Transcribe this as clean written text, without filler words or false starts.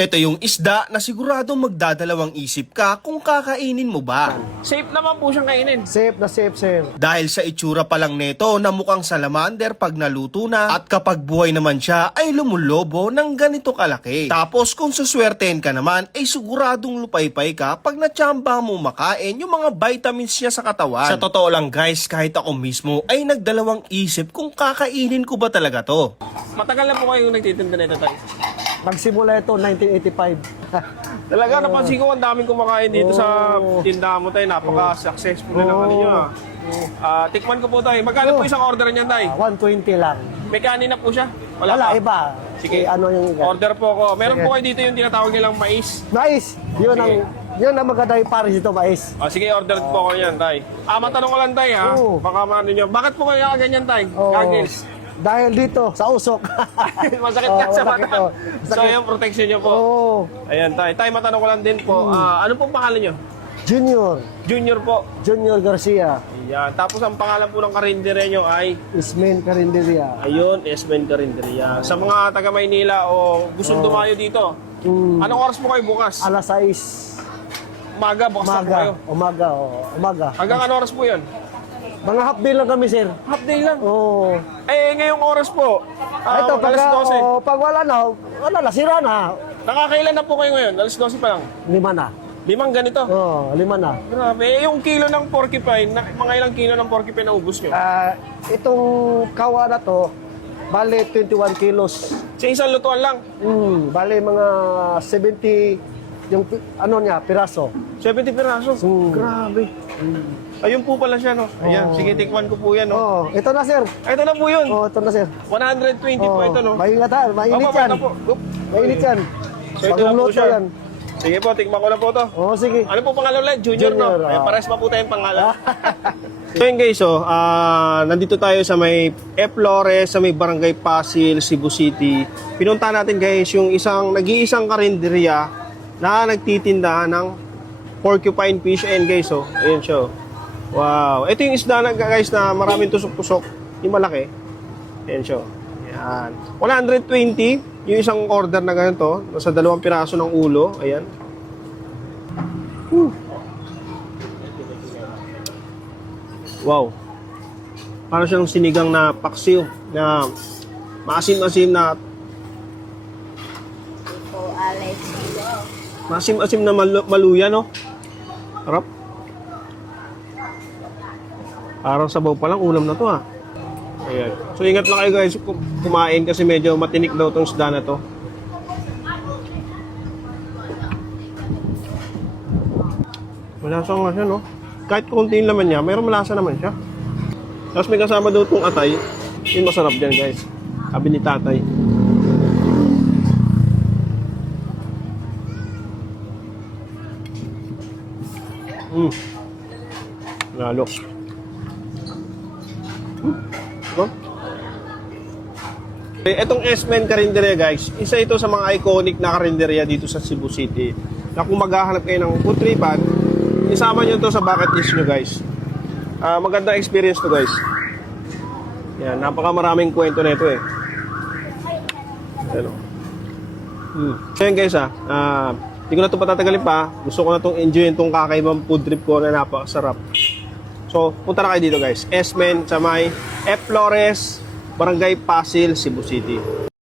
Ito yung isda na siguradong magdadalawang isip ka kung kakainin mo ba. Safe naman po siyang kainin. Safe na safe, sir. Dahil sa itsura pa lang nito na mukhang salamander pag naluto na at kapag buhay naman siya ay lumulobo ng ganito kalaki. Tapos kung suswertein ka naman ay siguradong lupaypay ka pag natsamba mo makain yung mga vitamins niya sa katawan. Sa totoo lang guys, kahit ako mismo ay nagdalawang isip kung kakainin ko ba talaga to. Matagal na po kayong nagtitinda nito tayo. Nagsimula ito 1985. Talaga, napansin ko ang daming kumakain dito sa tindahan mo tayo. Napaka-successful na ng ano nyo. Tikman ko po tayo. Magkano po isang order niyan tayo? 120 lang. May kanin na po siya? Wala, pa. iba. Sige. Ano yung Order po ako. Meron Sige. po kayo dito yung tinatawag nilang mais. mais. Yun Sige. yun ang maganda yung pares dito, mais. Sige, order po ako yan tayo. Matanong ko lang tayo ha. Oo. Baka maano nyo. Bakit po kayo ganyan tayo? Oo. Goggles. Dahil dito, sa usok. Masakit nga sa masakit, mata. So, Masakit. yung protection nyo po. Oo. Ayan tayo. Tayo, matanong ko lang din po. Ano pong pangalan nyo? Junior. Junior po. Junior Garcia. Ayan. Tapos ang pangalan po ng karindere nyo ay Ismail Carinderia. ayun, Esmen Carinderia. Sa mga taga Maynila o gustong dumayo dito, anong oras po kayo bukas? Alas 6. Umaga, bukas na po kayo. Umaga. Hanggang anong oras po yun? Mga half day lang kami, sir. Half day lang. Oo. Ngayong oras po, Ito, alas 12. pag wala na, sira na. Nakakailan na po kayo ngayon? Alas 12 pa lang. 5 na. 5 ganito. Oo, 5 na. Grabe. Yung kilo ng porcupine, mga ilang kilo ng porcupine na ubus nyo? Itong kawa na to, bale 21 kilos. Sa isang lutuan lang, Bale mga 70 yung piraso. 70 piraso. Grabe. Ayun po pala siya, no? Ayan, sige, tikman ko po yan, no? Oh, ito na, sir. Ito na po yun. Oh, ito na, sir. 120 po ito, no? Maingatan, mainit Opo, yan. ito po. Oop. Mainit yan. So, ito na po Pagluto siya. yan. Sige po, tikman ko na po to. Oh, sige. Ano po pangalan ulit? Junior, no? Junior, Ay, pares pa po tayong pangalan. So yun guys, nandito tayo sa may F. Flores, sa may Barangay Pasil, Cebu City. Pinunta natin guys yung nag-iisang karinderya na nagtitinda ng porcupine fish. And guys, ayun siya. Wow. Ito yung isda na guys na maraming tusok-tusok. Yung malaki. Ayun siya. Ayan. 120 yung isang order na ganito. Nasa 2 piraso ng ulo. Ayan. Wow. Parang siyang sinigang na paksiw na maasim-asim na maasim-asim na maluya, no? Harap. Parang sabaw pa lang, ulam na to, ha? Ayan. So, ingat lang kayo, guys, kumain kasi medyo matinik daw tong isda na to. Malasa nga siya, no? Kahit konti yung laman niya, mayroong malasa naman siya. Tapos may kasama daw itong atay. Yung masarap dyan, guys. Sabi ni tatay. Lalo. Diba? Etong Esmen Carinderia, guys, isa ito sa mga iconic na karinderya dito sa Cebu City. Na kung maghahanap kayo ng food tripan, isama nyo to sa bucket list nyo, guys. Magandang experience to, guys. Yan, napakamaraming kwento na ito, eh. Ano? So yan, guys, hindi ko na ito patatagalin pa. Gusto ko na itong enjoyin itong kakaibang food trip ko na napakasarap. So, punta na kayo dito, guys. Esmen sa may F. Flores, Barangay Pasil, Cebu City.